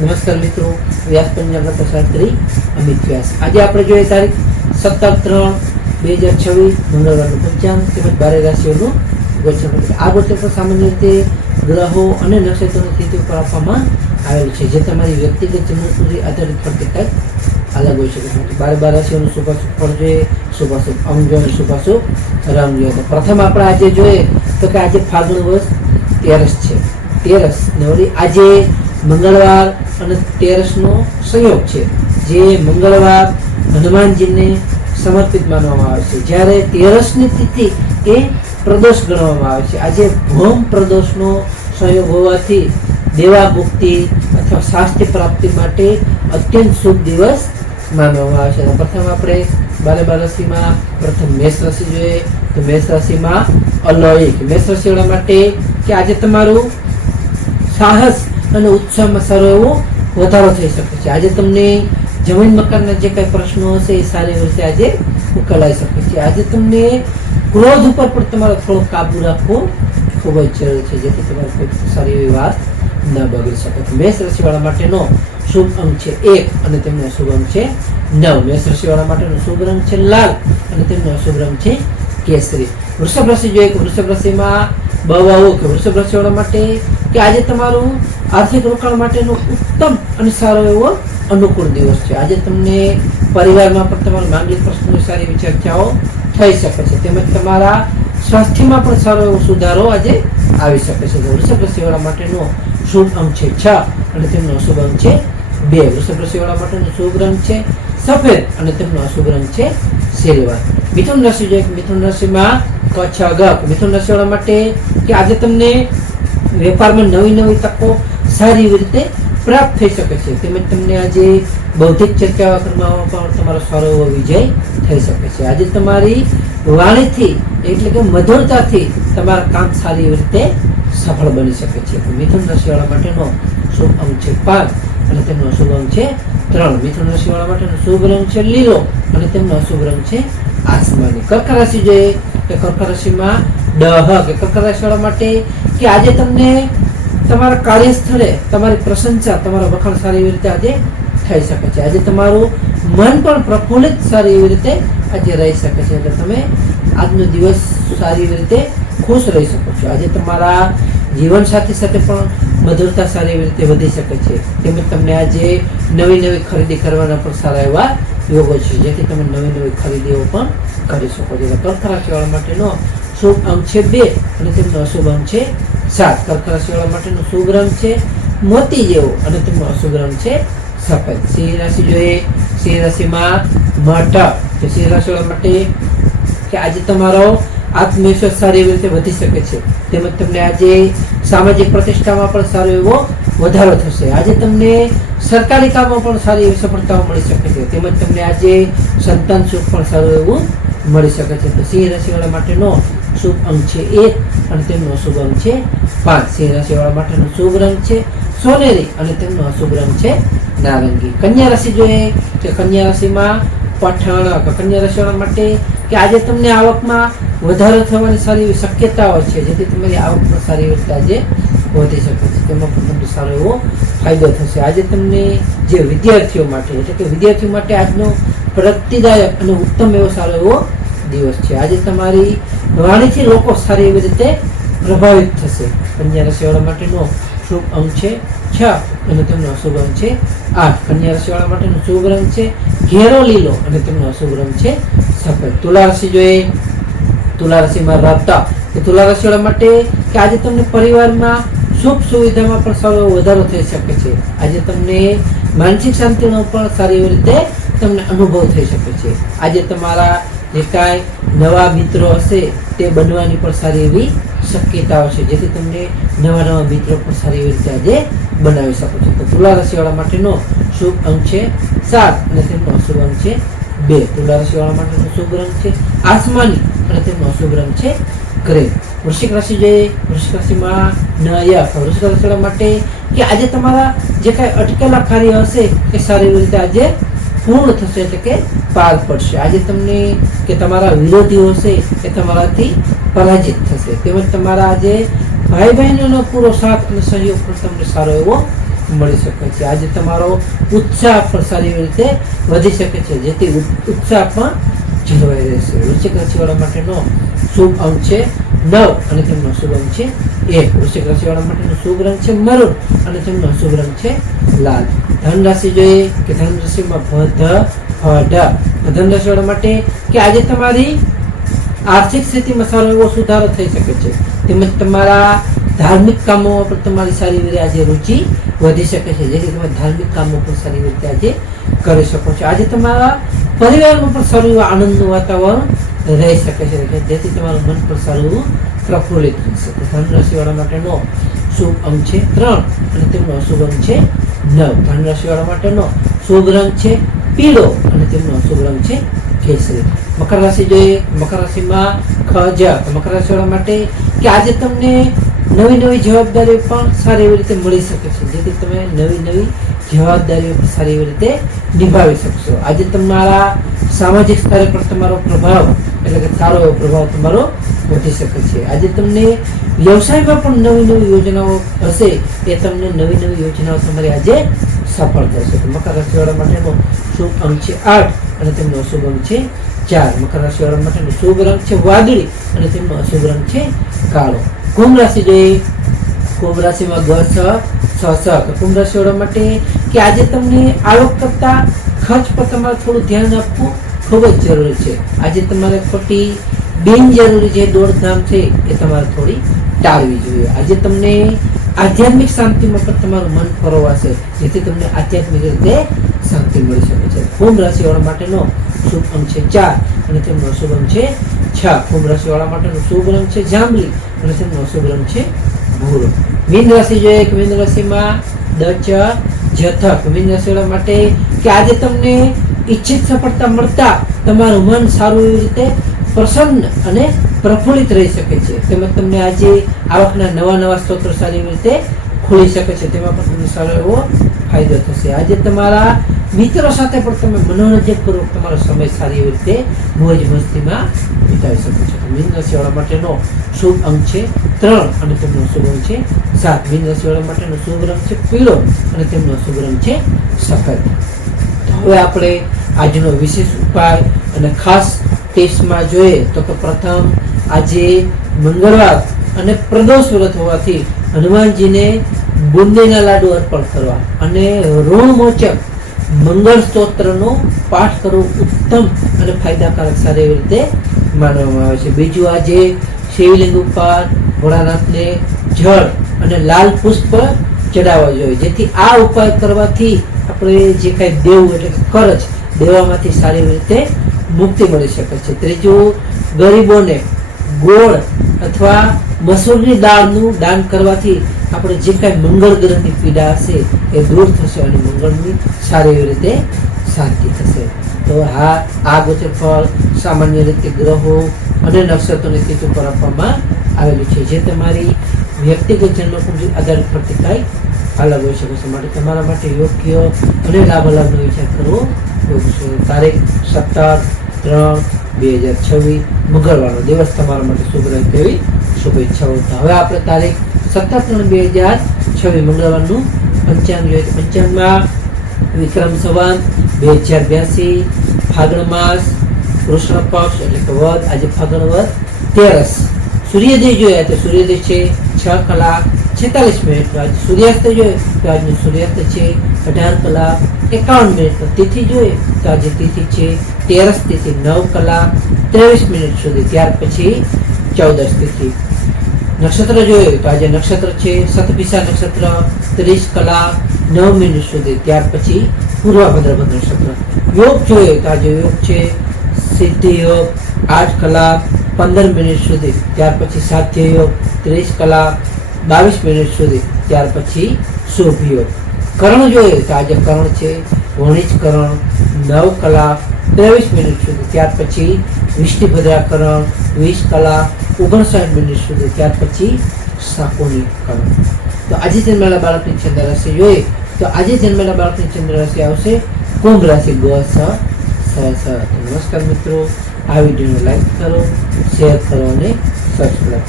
નમસ્કાર મિત્રો, વ્યાસ પંજાબ શાસ્ત્રી અમિત વ્યાસ. આજે આપણે જોઈએ તારીખ 17/3/2026 મંગળવારનું પંચાંગ તેમજ 12 રાશિઓનું ગોચર. આ ગોચર પર સામાન્ય રીતે ગ્રહો અને નક્ષત્રોની સ્થિતિ ઉપર આપવામાં આવેલું છે, જે તમારી વ્યક્તિગત જન્મકુંડળી આધારિત ફરતી કંઈક અલગ હોઈ શકે છે. 12 રાશિઓનું શુભાશુભ ફળ જોઈએ, શુભાશુભ અંગ જોઈએ, શુભાશુભ રંગ જોઈએ. તો પ્રથમ આપણે આજે જોઈએ તો કે આજે ફાલ્ગુન વર્ષ 13 છે. 13 ને વળી આજે મંગળવાર અને 13 નો સંયોગ છે, જે મંગળવાર હનુમાનજીને સમર્પિત માનવામાં આવે છે, જ્યારે 13 ની તિથિ એ પ્રદોષ ગણવામાં આવે છે. આજે ભૌમ પ્રદોષનો સંયોગ હોવાથી દેવા મુક્તિ અથવા શાસ્ત્રી પ્રાપ્તિ માટે અત્યંત શુભ દિવસ માનવામાં આવે છે. પ્રથમ આપણે 12 રાશિમાં પ્રથમ મેષ રાશિ જોઈએ. તો મેષ રાશિમાં અલૌકિક મેષ રાશિવાળા માટે કે આજે તમારું સાહસ અને ઉત્સાહમાં સારો એવો વધારો થઈ શકે છે. આજે તમને જમીન મકાનના જે કઈ પ્રશ્નો હશે એ સારી રીતે આજે ઉકેલાઈ શકે છે. આજે તમને ક્રોધ ઉપર પણ તમારે થોડો કાબુ રાખવો ખૂબ જ જરૂરી છે, જેથી તમારે કોઈ સારી એવી વાત ન બગડી શકે. મેષ રાશિવાળા માટેનો શુભ અંક છે 1 અને તેમનો અશુભ અંક છે 9. મેષ રાશિવાળા માટેનો શુભ રંગ છે લાલ અને તેમનો અશુભ રંગ છે કેસરી. વૃષભ રાશિ જોઈએ કે વૃષભ રાશિમાં બવાઓ કે વૃષભ રાશિવાળા માટે કે આજે તમારું આર્થિક રોકાણ માટેનો ઉત્તમ અને સારો એવો અનુકૂળ દિવસ છે. આજે તમને પરિવારમાં પણ તમારા માંગલિક પ્રશ્નોની સારી એવી ચર્ચાઓ થઈ શકે છે, તેમજ તમારા સ્વાસ્થ્યમાં પણ સારો એવો સુધારો આજે આવી શકે છે. વૃષભ રાશિવાળા માટેનો શુભ અંક છે 6 અને તેમનો અશુભ અંક છે 2. વૃષભ રાશિવાળા માટેનો શુભ રંગ છે સફેદ અને તેમનો અશુભ રંગ છે સિલ્વર. મિથુન રાશિ જોઈએ કે મિથુન રાશિમાં કચ્છ મિથુન રાશિવાળા માટે કે આજે તમને વેપારમાં નવી તકો સારી રીતે પ્રાપ્ત થઈ શકે છે, તેમજ તમને આજે બૌદ્ધિક ચર્ચાઓ કરવામાં પણ તમારો સારો એવો વિજય થઈ શકે છે. આજે તમારી વાણીથી એટલે કે મધુરતાથી તમારા કામ સારી રીતે સફળ બની શકે છે. મિથુન રાશિવાળા માટેનો શુભ અંક છે 5 અને તેમનો અશુભ અંક છે 3. મિથુન રાશિવાળા માટેનો શુભ રંગ છે લીલો અને તેમનો અશુભ રંગ છે આસમાની. કર્ક રાશિ જોઈએ કે કર્ક રાશિમાં કર્ક રાશિવાળા માટે કે આજે તમને તમારા કાર્યસ્થળે તમારી પ્રશંસા, તમારા વખાણ સારી એવી રીતે આજે થઈ શકે છે. આજે તમારું મન પણ પ્રફુલ્લિત સારી એવી રીતે આજે રહી શકે છે, એટલે તમે આજનો દિવસ સારી એવી રીતે ખુશ રહી શકો છો. આજે તમારા જીવનસાથી સાથે પણ મધુરતા સારી એવી રીતે વધી શકે છે, તેમજ તમને આજે નવી ખરીદી કરવાના પણ સારા એવા યોગો છે, જેથી તમે નવી ખરીદીઓ પણ કરી શકો છો. કર્ક રાશિવાળા માટેનો શુભ અંક છે 2 અને તેમનો અશુભ અંક છે 7. કર્ક રાશિવાળા માટેનો શુભ રંગ છે મોતી જેવો અને તેમનો અશુભ રંગ છે સફેદ. સિંહ રાશિ જોઈએ. સિંહ રાશિમાં મઠ. સિંહ રાશિવાળા માટે કે આજે તમારો આત્મવિશ્વાસ સારી એવી રીતે વધી શકે છે, તેમજ તમને આજે સામાજિક પ્રતિષ્ઠામાં પણ સારો એવો વધારો થશે. આજે તમને સરકારી કામમાં પણ સારી એવી સફળતાઓ મળી શકે છે, તેમજ તમને આજે સંતાન સુખ પણ સારું એવું મળી શકે છે. તો સિંહ રાશિવાળા માટેનો શુભ અંક છે 1 અને તેમનો અશુભ અંક છે 5. સિંહ રાશિવાળા માટેનો શુભ રંગ છે સોનેરી અને તેમનો અશુભ રંગ છે નારંગી. કન્યા રાશિ જોઈએ કે કન્યા રાશિમાં પઠાણ. કન્યા રાશિવાળા માટે કે આજે તમને આવકમાં વધારો થવાની સારી એવી શક્યતાઓ છે, જેથી તમારી આવક પણ સારી એવી રીતે આજે વધી શકે છે, તેમાં પણ તમને સારો એવો ફાયદો થશે. આજે તમને જે વિદ્યાર્થીઓ માટે એટલે કે વિદ્યાર્થીઓ માટે આજનો પ્રગતિદાયક અને ઉત્તમ એવો સારો એવો દિવસ છે. આજે તમારી વાણીથી લોકો સારી એવી રીતે પ્રભાવિત થશે. કન્યા રાશિવાળા માટેનો શુભ અંક છે 6 અને તેમનો અશુભ અંક છે 8. કન્યા રાશિવાળા માટેનો શુભ રંગ છે ઘેરો લીલો અને તેમનો અશુભ રંગ છે સફેદ. તુલા રાશિ જોઈએ. તુલા રાશિમાં રતા. તુલા રાશિવાળા માટે કે આજે તમને પરિવારમાં સુખ સુવિધામાં પણ સારો વધારો થઈ શકે છે. આજે તમને માનસિક શાંતિનો પણ સારી એવી રીતે તમને અનુભવ થઈ શકે છે. આજે તમારા જે કાંઈ નવા મિત્રો હશે તે બનવાની પણ સારી એવી શક્યતાઓ છે, જેથી તમને નવા મિત્રો પણ સારી એવી રીતે આજે બનાવી શકો છો. તો તુલા રાશિવાળા માટેનો શુભ અંક છે 7 અને તેમનો અશુભ અંક છે 2. તુલા રાશિવાળા માટેનો શુભ રંગ છે આસમાની અને તેમનો અશુભ રંગ છે ગ્રે. વૃશ્ચિક રાશિ જોઈએ. વૃશ્ચિક રાશિમાં વૃશ્ચિક રાશિવાળા માટે કે આજે તમારા જે કાંઈ અટકેલા કાર્ય હશે એ સારી એવી રીતે આજે પૂર્ણ થશે, એટલે કે પાર પડશે. આજે તમને કે તમારા વિરોધીઓ હશે એ તમારાથી પરાજિત થશે, તેમજ તમારા આજે ભાઈ બહેનોનો પૂરો સાથ અને સહયોગ પણ તમને સારો એવો મળી શકે છે। આજે તમારો ઉત્સાહ પણ સારી રીતે વધી શકે છે, જેથી ઉત્સાહ પણ જળવાઈ રહેશે। વૃશ્ચિક રાશિવાળા માટેનો શુભ અંક છે 9 અને તેમનો શુભ અંક છે 1। વૃશ્ચિક રાશિવાળા માટેનો શુભ રંગ છે મરૂન અને તેમનો શુભ રંગ છે લાલ। ધન રાશિ જોઈએ કે ધન રાશિમાં ધન રાશિવાળા માટે કે આજે તમારી આર્થિક સ્થિતિમાં સારો એવો સુધારો થઈ શકે છે, તેમજ તમારા ધાર્મિક કામો પર તમારી સારી રીતે આજે રુચિ વધી શકે છે, જેથી તમે ધાર્મિક કામો પણ સારી રીતે આજે કરી શકો છો। આજે તમારા પરિવારમાં પણ સારું એવું આનંદનું વાતાવરણ રહી શકે છે, જેથી તમારું મન પણ સારું પ્રફુલ્લિત રહેશે। ધન રાશિવાળા માટેનો શુભ અંક છે 3 અને તેમનો અશુભ અંક છે 9। ધન રાશિવાળા માટેનો શુભ રંગ છે પીળો અને તેમનો અશુભ રંગ છે કેસરી। મકર રાશિ જોઈએ, મકર રાશિમાં મકર રાશિવાળા માટે કે આજે તમને નવી નવી જવાબદારીઓ પણ સારી એવી રીતે મળી શકે છે, જેથી તમે નવી નવી જવાબદારીઓ સારી એવી રીતે નિભાવી શકશો। આજે તમારા સામાજિક સ્તરે પણ તમારો પ્રભાવ એટલે કે સારો એવો પ્રભાવ તમારો વધી શકે છે। આજે તમને વ્યવસાયમાં પણ નવી નવી યોજનાઓ હશે, એ તમને નવી નવી યોજનાઓ તમારી આજે સફળ થશે। મકર રાશિવાળા માટેનો શુભ અંક છે 8 અને તેમનો અશુભ અંક છે 4। મકર રાશિવાળા માટેનો શુભ રંગ છે વાદળી અને તેમનો અશુભ રંગ છે કાળો। કુંભ રાશિ જોઈએ, કુંભ રાશિમાં કુંભ રાશિવાળા માટે કે આજે તમને આવક કરતા ખર્ચ પર તમારે થોડું ધ્યાન આપવું ખૂબ જ જરૂરી છે। આજે તમારે ખોટી બિનજરૂરી જે દોડધામ છે એ તમારે થોડી ટાળવી જોઈએ। આજે તમને આધ્યાત્મિક શાંતિમાં પણ તમારું મન પરોવાશે, જેથી તમને આધ્યાત્મિક રીતે શાંતિ મળી શકે છે। કુંભ રાશિવાળા માટેનો શુભ અંક છે 4 અને તેમનો અશુભ અંક છે 6। કુંભ રાશિવાળા માટેનો શુભ રંગ છે જાંબલી અને તેમનો અશુભ રંગ છે ભૂરો। મીન રાશિ જોઈએ કે મીન રાશિમાં મીન રાશિવાળા માટે કે આજે તમને ઈચ્છિત સફળતા મળતા તમારું મન સારું એવી રીતે પ્રસન્ન અને પ્રફુલ્લિત રહી શકે છે, તેમજ તમને આજે આવકના નવા સ્ત્રોતો સારી એવી રીતે ખુલી શકે છે, તેમાં પણ તમને સારો એવો ફાયદો થશે। આજે તમારા મિત્રો સાથે પણ તમે મનોરંજનપૂર્વક તમારો સમય સારી એવી રીતે મોજ મસ્તીમાં વિતાવી શકો છો। મીન રાશિવાળા માટેનો શુભ અંક છે 3 અને તેમનો શુભ અંક છે 7। મીન રાશિવાળા માટેનો શુભ રંગ છે પીળો અને તેમનો શુભ રંગ છે સફેદ। તો હવે આપણે આજનો વિશેષ ઉપાય અને ખાસ ટિપ્સમાં જોઈએ તો પ્રથમ આજે મંગળવાર અને પ્રદોષ વ્રત હોવાથી હનુમાનજીને બુંદીના લાડુ અર્પણ કરવા અને ઋણમોચક મંગળ સ્તોત્રનો પાઠ કરવો ઉત્તમ અને ફાયદાકારક સારી એવી રીતે માનવામાં આવે છે। બીજું આજે શિવલિંગ ઉપર ભોળાનાથને જળ અને લાલ પુષ્પ ચડાવવા જોઈએ, જેથી આ ઉપાય કરવાથી આપણે જે કાંઈ દેવું એટલે કરજ દેવામાંથી સારી રીતે મુક્તિ મળી શકે છે। ત્રીજું ગરીબોને ગોળ અથવા મસૂરની દાળનું દાન કરવાથી આપણે જે કાંઈ મંગળ ગ્રહની પીડા હશે એ દૂર થશે અને મંગળની સારી એવી રીતે શાંતિ થશે। તો આ ગોચર ફળ સામાન્ય રીતે ગ્રહો અને નક્ષત્રોની તિથિ પર આપવામાં આવેલું છે, જે તમારી વ્યક્તિગત જન્મકુંડળી આધારિત પરથી કાંઈ અલગ હોઈ શકે છે, માટે તમારા માટે યોગ્ય અને લાભાલાભનો વિચાર કરવો યોગ્ય છે। તારીખ 17/3/2026 મંગળવારનો દિવસ તમારા માટે શુભ રહે તેવી શુભેચ્છાઓ। હવે આપણે તારીખ 17/3/2026 મંગળવારનું પંચાંગ જોઈએ તો પંચાંગમાં વિક્રમ સંવત 2082 ફાગણ માસ કૃષ્ણ પક્ષ એટલે કે વદ, આજે ફાગણ વદ 13। સૂર્યોદય જોઈએ તો સૂર્યોદય છે 6:46 આજે સૂર્યાસ્ત જોઈએ તો આજનું સૂર્યાસ્ત છે 18:51। તિથિ જોઈએ તો આજે તિથિ છે 13 તિથિ 9:23 સુધી, ત્યાર પછી 14 તિથિ। નક્ષત્ર જોઈએ તો આજે નક્ષત્ર છે શતભિષા નક્ષત્ર 30:09 સુધી, ત્યાર પછી પૂર્વ ભાદ્રપદ નક્ષત્ર। યોગ જોઈએ તો આજે યોગ છે સિદ્ધિ યોગ 8:15 સુધી, ત્યાર પછી સાધ્ય યોગ 30:22 સુધી, ત્યાર પછી શુભ યોગ। કરણ જોઈએ તો આજે કરણ છે વણિજ કરણ 9:23 સુધી, ત્યાર પછી વિષ્ણુભદ્રા કરણ 20:59 સુધી, ત્યાર પછી શાકોની કરણ। તો આજે જન્મેલા બાળકની ચંદ્ર રાશિ જોઈએ તો આજે જન્મેલા બાળકની ચંદ્ર રાશિ આવશે કુંભ રાશિ નમસ્કાર મિત્રો, આ વિડીયોને લાઈક કરો, શેર કરો અને સબસ્ક્રાઈબ